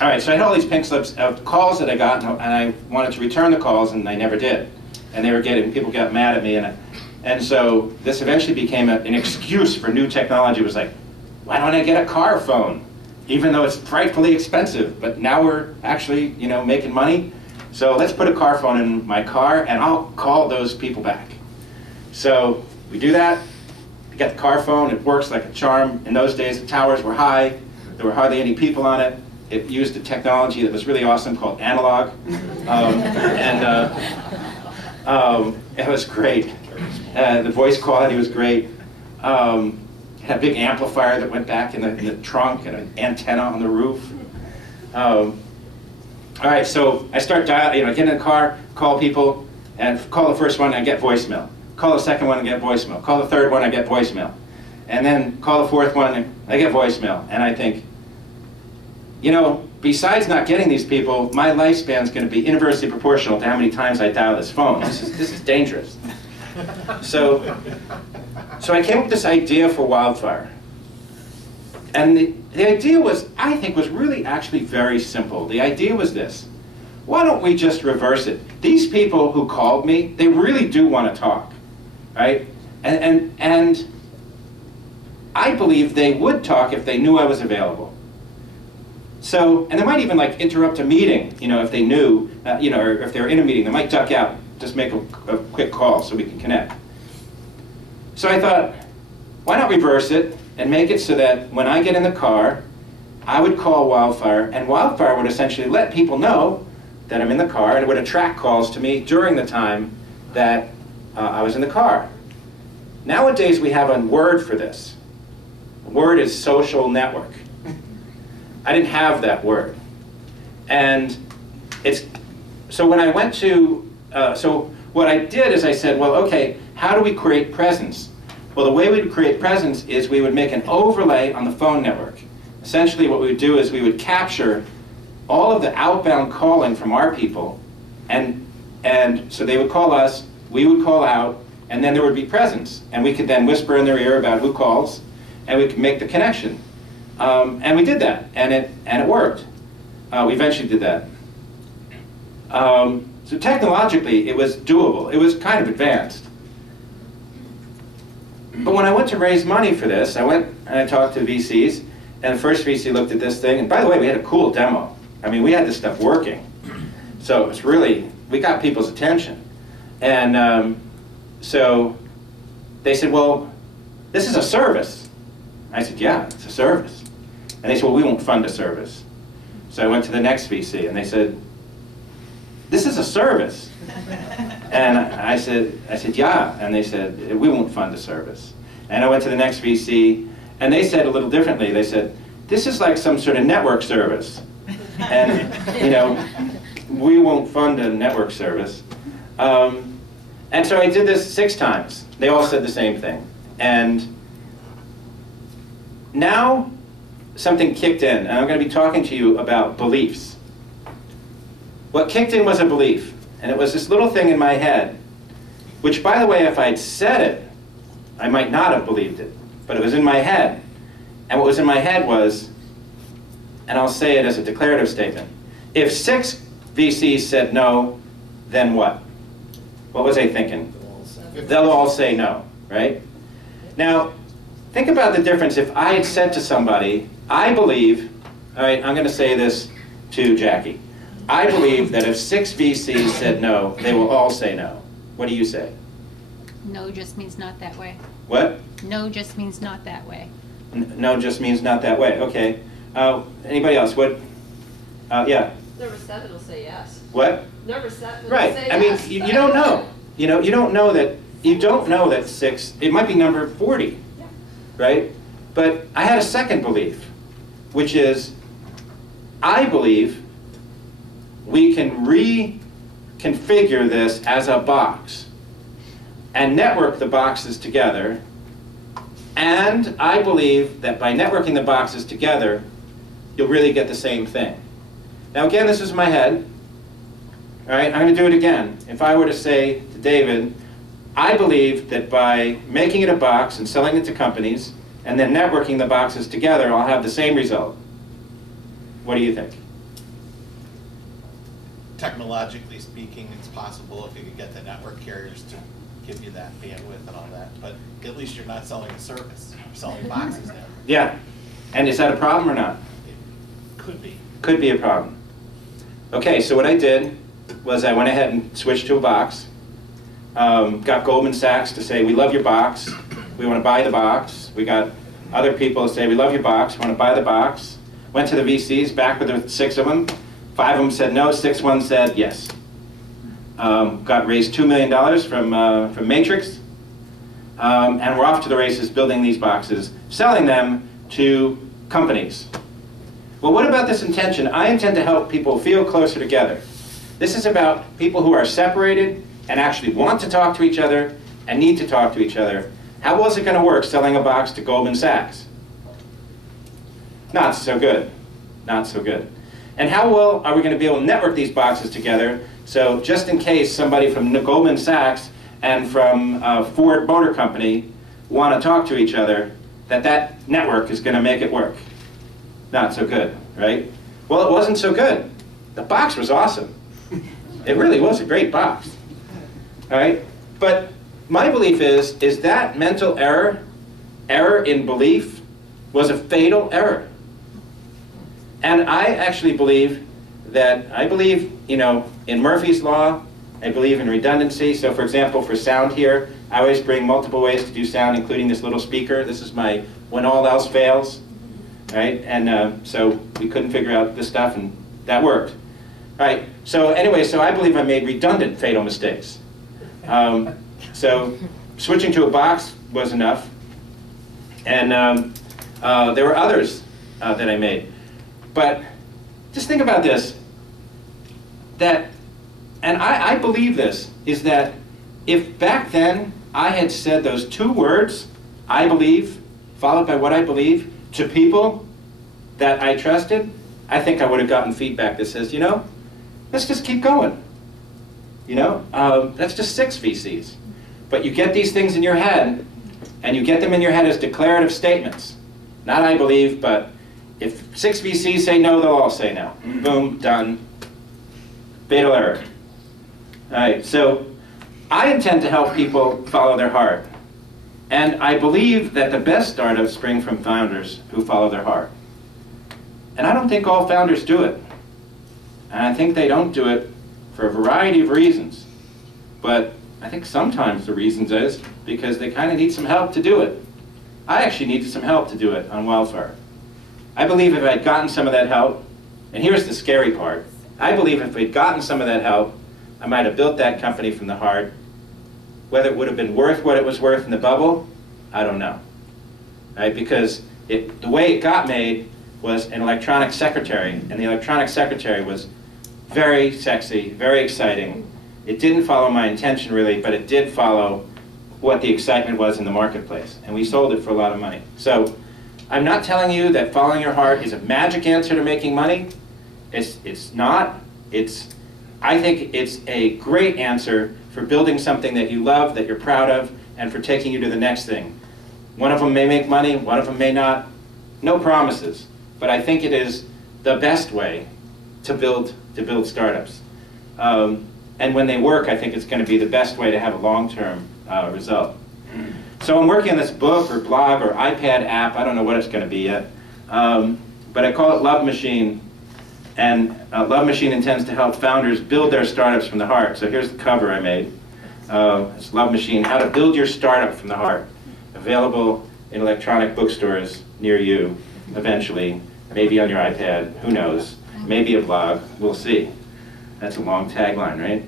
All right, so I had all these pink slips of calls that I got, and I wanted to return the calls, and I never did. And people got mad at me, and so this eventually became an excuse for new technology. It was like, why don't I get a car phone? Even though it's frightfully expensive, but now we're actually, making money. So let's put a car phone in my car, and I'll call those people back. So we do that. We get the car phone. It works like a charm. In those days, the towers were high. There were hardly any people on it. It used a technology that was really awesome called analog. It was great. The voice quality was great. It had a big amplifier that went back in the trunk and an antenna on the roof. All right, so I start dialing, get in the car, call people, and call the first one, I get voicemail. Call the second one, I get voicemail. Call the third one, I get voicemail. And then call the fourth one, I get voicemail. And I think, besides not getting these people, my lifespan is going to be inversely proportional to how many times I dial this phone. This is dangerous. So I came up with this idea for Wildfire. And the idea was, I think, was really actually very simple. The idea was this. Why don't we just reverse it? These people who called me, they really do want to talk, right? And I believe they would talk if they knew I was available. So, and they might even interrupt a meeting, if they knew, or if they were in a meeting, they might duck out, just make a quick call so we can connect. So I thought, why not reverse it and make it so that when I get in the car, I would call Wildfire, and Wildfire would essentially let people know that I'm in the car, and it would attract calls to me during the time that I was in the car. Nowadays, we have a word for this. The word is social network. I didn't have that word. And so when I went to, so what I did is I said, well, okay, how do we create presence? Well, the way we would create presence is we would make an overlay on the phone network. Essentially what we would do is we would capture all of the outbound calling from our people, and so they would call us, we would call out, and then there would be presence. And we could then whisper in their ear about who calls, and we could make the connection. And we did that, and it worked. We eventually did that. So technologically, it was doable. It was kind of advanced. But when I went to raise money for this, I went and I talked to VCs, and the first VC looked at this thing, and by the way, we had a cool demo. I mean, we had this stuff working. So it was really, we got people's attention. And so they said, well, this is a service. I said, yeah, it's a service. And they said, well, we won't fund a service. So I went to the next VC, and they said, this is a service. And I said, yeah. And they said, we won't fund a service. And I went to the next VC, and they said a little differently. They said, this is like some sort of network service. And, we won't fund a network service. And so I did this 6 times. They all said the same thing. And now something kicked in, and I'm going to be talking to you about beliefs. What kicked in was a belief, and it was this little thing in my head, which, by the way, if I'd said it, I might not have believed it, but it was in my head. And what was in my head was, and I'll say it as a declarative statement, if 6 VCs said no, then what? What was I thinking? They'll all say no, right? Now, think about the difference if I had said to somebody, I believe, all right, I'm going to say this to Jackie. I believe that if 6 VCs said no, they will all say no. What do you say? No just means not that way. What? No just means not that way. No just means not that way. Okay. Anybody else? What? Yeah. Number 7 will say yes. What? Number 7 will right. say I yes. mean, you don't know. You don't know that. You don't know that 6. It might be number 40. Yeah. Right? But I had a second belief, which is, I believe we can reconfigure this as a box and network the boxes together. And I believe that by networking the boxes together, you'll really get the same thing. Now again, this is in my head. All right, I'm going to do it again. If I were to say to David, I believe that by making it a box and selling it to companies, and then networking the boxes together, I'll have the same result. What do you think? technologically speaking, it's possible if you could get the network carriers to give you that bandwidth and all that. But at least you're not selling a service. You're selling boxes now. Yeah. And is that a problem or not? It could be. Could be a problem. Okay, so what I did was I went ahead and switched to a box. Got Goldman Sachs to say, we love your box. We want to buy the box. We got other people to say, we love your box. We want to buy the box. Went to the VCs, back with the 6 of them. 5 of them said no, 6 ones said yes. Got raised $2 million from Matrix. And we're off to the races building these boxes, selling them to companies. Well, what about this intention? I intend to help people feel closer together. This is about people who are separated and actually want to talk to each other and need to talk to each other. How well is it going to work selling a box to Goldman Sachs? Not so good. Not so good. And how well are we going to be able to network these boxes together so just in case somebody from Goldman Sachs and from Ford Motor Company want to talk to each other, that network is going to make it work? Not so good, right? Well, it wasn't so good. The box was awesome. It really was a great box. All right? But my belief is that mental error in belief, was a fatal error. And I actually believe you know, in Murphy's Law, I believe in redundancy. So for example, for sound here, I always bring multiple ways to do sound, including this little speaker. This is my when all else fails. Right? And so we couldn't figure out this stuff, and that worked. Right? So anyway, so I believe I made redundant fatal mistakes. So switching to a box was enough. And there were others that I made. But just think about this. And I believe this, is that if back then I had said those 2 words, I believe, followed by what I believe, to people that I trusted, I think I would have gotten feedback that says, you know, let's just keep going. You know, that's just 6 VCs. But you get these things in your head, and you get them in your head as declarative statements. Not I believe, but if 6 VCs say no, they'll all say no. Boom, done. Fatal error. All right, so I intend to help people follow their heart. And I believe that the best startups spring from founders who follow their heart. And I don't think all founders do it. And I think they don't do it for a variety of reasons. But I think sometimes the reason is because they kind of need some help to do it. I actually needed some help to do it on Wildfire. I believe if I'd gotten some of that help, and here's the scary part, I believe if we'd gotten some of that help, I might have built that company from the heart. Whether it would have been worth what it was worth in the bubble, I don't know. Right? Because the way it got made was an electronic secretary, and the electronic secretary was very sexy, very exciting. It didn't follow my intention really, but it did follow what the excitement was in the marketplace. And we sold it for a lot of money. So I'm not telling you that following your heart is a magic answer to making money. It's not. I think it's a great answer for building something that you love, that you're proud of, and for taking you to the next thing. One of them may make money, one of them may not. No promises. But I think it is the best way to build startups. And when they work, I think it's going to be the best way to have a long-term result. So I'm working on this book or blog or iPad app. I don't know what it's going to be yet. But I call it Love Machine. And Love Machine intends to help founders build their startups from the heart. So here's the cover I made. It's Love Machine, How to Build Your Startup from the Heart. Available in electronic bookstores near you, eventually. Maybe on your iPad, who knows. Maybe a blog, we'll see. That's a long tagline, right?